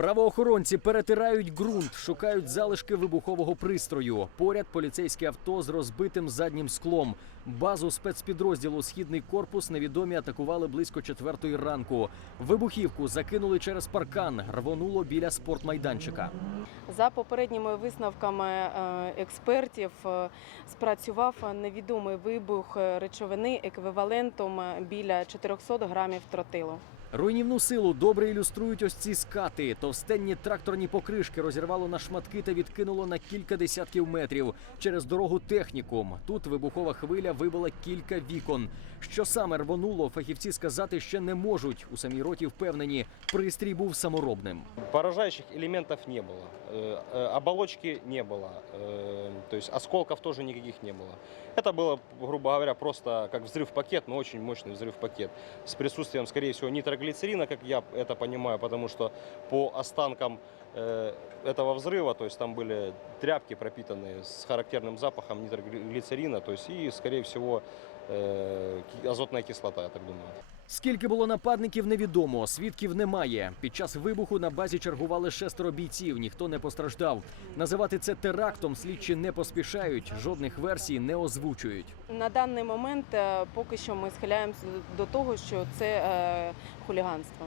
Правоохоронці перетирають ґрунт, шукають залишки вибухового пристрою. Поряд поліцейське авто з розбитим заднім склом. Базу спецпідрозділу Східний корпус невідомі атакували близько четвертої ранку. Вибухівку закинули через паркан, рвонуло біля спортмайданчика. За попередніми висновками е, експертів е, спрацював невідомий вибух речовини еквівалентом біля 400 грамів тротилу. Руйнівну силу добре ілюструють ось ці скати. Товстенні тракторні покришки розірвало на шматки та відкинуло на кілька десятків метрів через дорогу технікум. Тут вибухова хвиля вибила кілька вікон. Що саме рвонуло, фахівці сказати ще не можуть. У самій роті впевнені, пристрій був саморобним. Поражающих элементов не было, э, э, оболочки не было, э, то есть осколков тоже никаких не было. Это было, грубо говоря, просто как взрыв-пакет, но очень мощный взрыв-пакет с присутствием, скорее всего, нитроглицерина, как я это понимаю, потому что по останкам этого взрыва, то есть там были тряпки пропитанные с характерным запахом нитроглицерина, то есть и, скорее всего, э, ки- азотная кислота, я так думаю. Скільки було нападників, невідомо. Свідків немає. Під час вибуху на базі чергували шестеро бійців. Ніхто не постраждав. Називати це терактом слідчі не поспішають. Жодних версій не озвучують. На даний момент е, поки що ми схиляємося до того, що це е, хуліганство.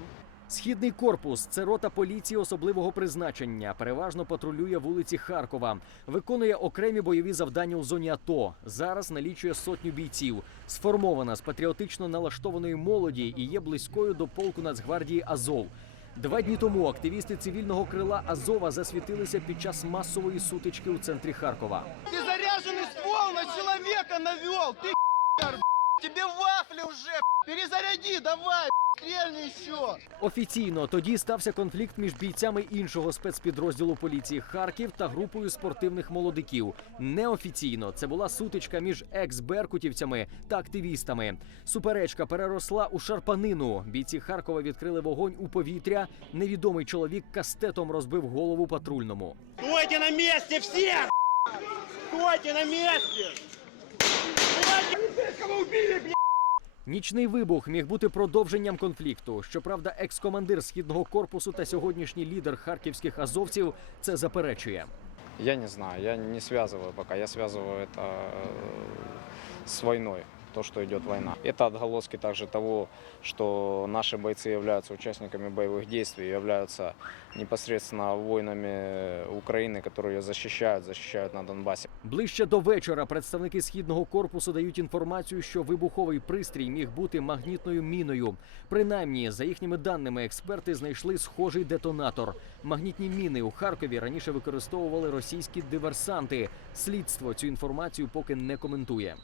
Східний корпус це рота поліції особливого призначення. Переважно патрулює вулиці Харкова. Виконує окремі бойові завдання у зоні АТО. Зараз налічує сотню бійців. Сформована з патріотично налаштованої молоді і є близькою до полку Нацгвардії Азов. Два дні тому активісти цивільного крила Азова засвітилися під час масової сутички у центрі Харкова. Ты заряженный ствол на человека навел! Ты б***ь, тебе вафли уже! б***ь. Перезаряди, давай! Стрельни еще! Офіційно тоді стався конфлікт між бійцями іншого спецпідрозділу поліції Харків та групою спортивних молодиків. Неофіційно це була сутичка між екс-беркутівцями та активістами. Суперечка переросла у шарпанину. Бійці Харкова відкрили вогонь у повітря. Невідомий чоловік кастетом розбив голову патрульному. Стойте на месте все! Стойте на месте! Нічний вибух міг бути продовженням конфлікту. Щоправда, екс-командир східного корпусу та сьогоднішній лідер харківських азовців це заперечує. Я не знаю, я не связываю пока, я связываю это э, с войной, то, что идет война. Это отголоски также того, что наши бойцы являются участниками боевых действий, являются непосредственно воинами Украины, которые ее защищают, защищают на Донбассе. Ближче до вечора представники східного корпусу дають інформацію, що вибуховий пристрій міг бути магнітною міною. Принаймні, за їхніми даними, експерти знайшли схожий детонатор. Магнітні міни у Харкові раніше використовували російські диверсанти. Слідство цю інформацію поки не коментує.